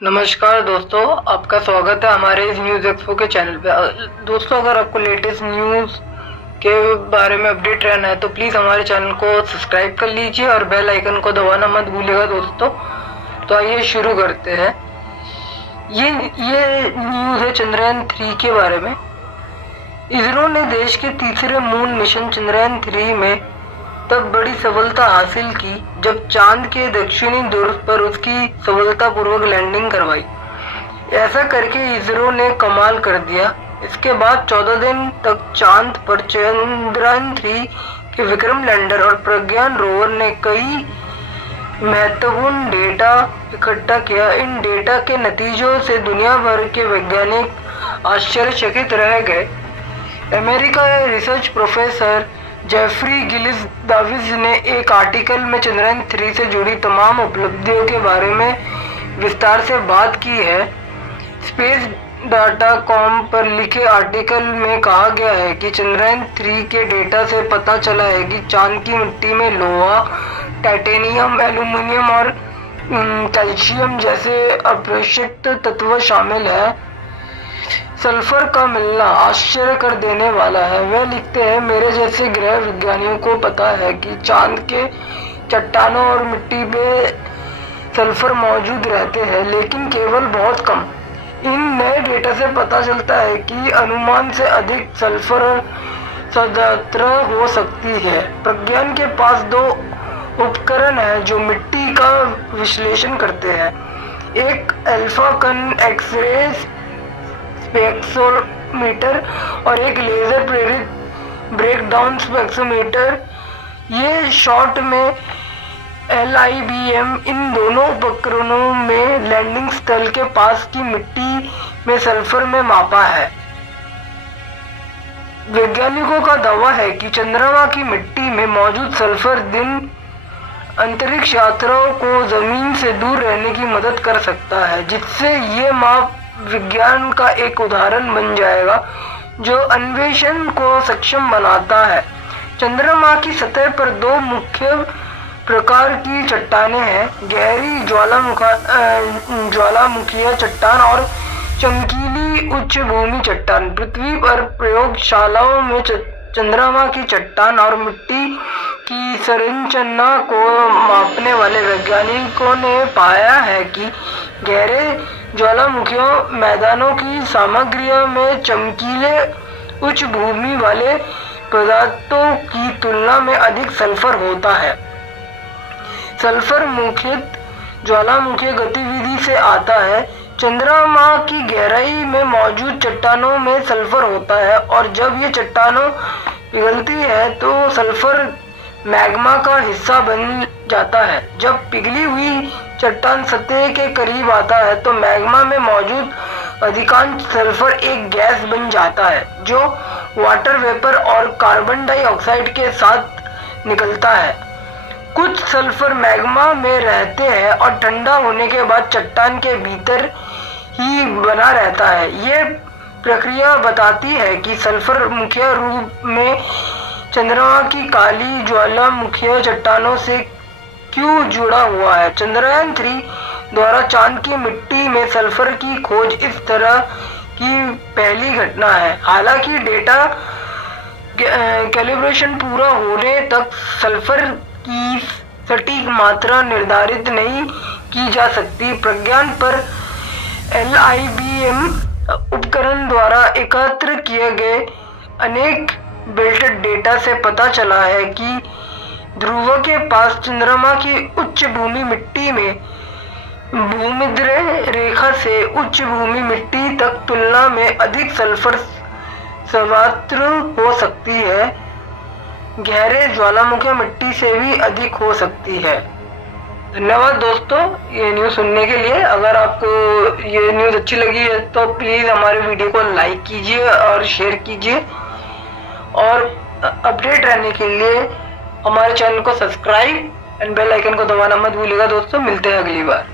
नमस्कार दोस्तों, आपका स्वागत है हमारे इस न्यूज़ एक्सपो के चैनल पे। दोस्तों, अगर आपको लेटेस्ट न्यूज़ के बारे में अपडेट रहना है तो प्लीज़ हमारे चैनल को सब्सक्राइब कर लीजिए और बेल आइकन को दबाना मत भूलिएगा दोस्तों। तो आइए शुरू करते हैं। ये न्यूज़ है चंद्रयान 3 के बारे में। इसरो ने देश के तीसरे मून मिशन चंद्रयान 3 में तब बड़ी सफलता हासिल की जब चांद के दक्षिणी ध्रुव पर उसकी सफलतापूर्वक लैंडिंग करवाई। ऐसा करके इसरो ने कमाल कर दिया। इसके बाद 14 दिन तक चांद पर चंद्रयान 3 के विक्रम लैंडर और प्रज्ञान रोवर ने कई महत्वपूर्ण डेटा इकट्ठा किया। इन डेटा के नतीजों से दुनिया भर के वैज्ञानिक आश्चर्यचकित रह गए। America research professor Jeffrey Gillis Davis ने एक आर्टिकल में चंद्रयान 3 से जुड़ी तमाम उपलब्धियों के बारे में विस्तार से बात की है। स्पेस डाटा कॉम पर लिखे आर्टिकल में कहा गया है कि चंद्रयान 3 के डेटा से पता चला है कि चांद की मिट्टी में लोहा, टाइटेनियम, एल्यूमिनियम और कैल्शियम जैसे अपरिष्कृत तत्व शामिल है। सल्फर का मिलना आश्चर्य कर देने वाला है। वे लिखते हैं, मेरे जैसे गृह विज्ञानियों को पता है कि चांद के चट्टानों और मिट्टी में सल्फर मौजूद रहते हैं, लेकिन केवल बहुत कम। इन नए डेटा से पता चलता है कि अनुमान से अधिक सल्फर सदास्त्र हो सकती है। प्रज्ञान के पास 2 उपकरण हैं जो मिट्टी का विश्लेषण करते हैं। एक अल्फा कण एक्सरे स्पेक्ट्रोमीटर और एक लेजर प्रेरित ब्रेकडाउन स्पेक्ट्रोमीटर, ये शॉर्ट में LIBM। इन दोनों उपकरणों में लैंडिंग स्थल के पास की मिट्टी में सल्फर में मापा है। वैज्ञानिकों का दावा है कि चंद्रमा की मिट्टी में मौजूद सल्फर दिन अंतरिक्ष यात्राओं को जमीन से दूर रहने की मदद कर सकता है, जिससे ये माप विज्ञान का एक उदाहरण बन जाएगा जो अन्वेषण को सक्षम बनाता है। चंद्रमा की सतह पर 2 मुख्य प्रकार की चट्टानें हैं, गहरी ज्वालामुखीय चट्टान और चमकीली उच्च भूमि चट्टान। पृथ्वी पर प्रयोगशालाओं में चंद्रमा की चट्टान और मिट्टी की संरचना को मापने वाले वैज्ञानिकों ने पाया है कि गहरे ज्वालामुखी मैदानों की सामग्रियों में चमकीले उच्च भूमि वाले पदार्थों की तुलना में अधिक सल्फर होता है। सल्फर मुख्यतः ज्वालामुखी गतिविधि से आता है। चंद्रमा की गहराई में मौजूद चट्टानों में सल्फर होता है और जब ये चट्टानों पिघलती है तो सल्फर मैग्मा का हिस्सा बन जाता है। जब पिघली हुई चट्टान सतह के करीब आता है तो मैग्मा में मौजूद अधिकांश सल्फर एक गैस बन जाता है जो वाटर वेपर और कार्बन डाइऑक्साइड के साथ निकलता है। कुछ सल्फर मैग्मा में रहते हैं और ठंडा होने के बाद चट्टान के भीतर ही बना रहता है। ये प्रक्रिया बताती है कि सल्फर मुख्य रूप में चंद्रमा की काली ज्वालामुखीय चट्टानों से क्यों जुड़ा हुआ है। चंद्रयान 3 द्वारा चांद की मिट्टी में सल्फर की खोज इस तरह की पहली घटना है। हालांकि डेटा कैलिब्रेशन पूरा होने तक सल्फर की सटीक मात्रा निर्धारित नहीं की जा सकती। प्रज्ञान पर LIBM उपकरण द्वारा एकत्र किए गए अनेक बेल्टेड डेटा से पता चला है कि ध्रुव के पास चंद्रमा की उच्च भूमि मिट्टी में भूमध्य रेखा से उच्च भूमि मिट्टी तक तुलना में अधिक सल्फर सदास्त्र हो सकती है। गहरे ज्वालामुखी मिट्टी से भी अधिक हो सकती है। धन्यवाद दोस्तों ये न्यूज़ सुनने के लिए। अगर आपको ये न्यूज़ अच्छी लगी है तो प्लीज़ हमारे वीडियो को लाइक कीजिए और शेयर कीजिए और अपडेट रहने के लिए हमारे चैनल को सब्सक्राइब एंड बेल आइकन को दबाना मत भूलिएगा दोस्तों। मिलते हैं अगली बार।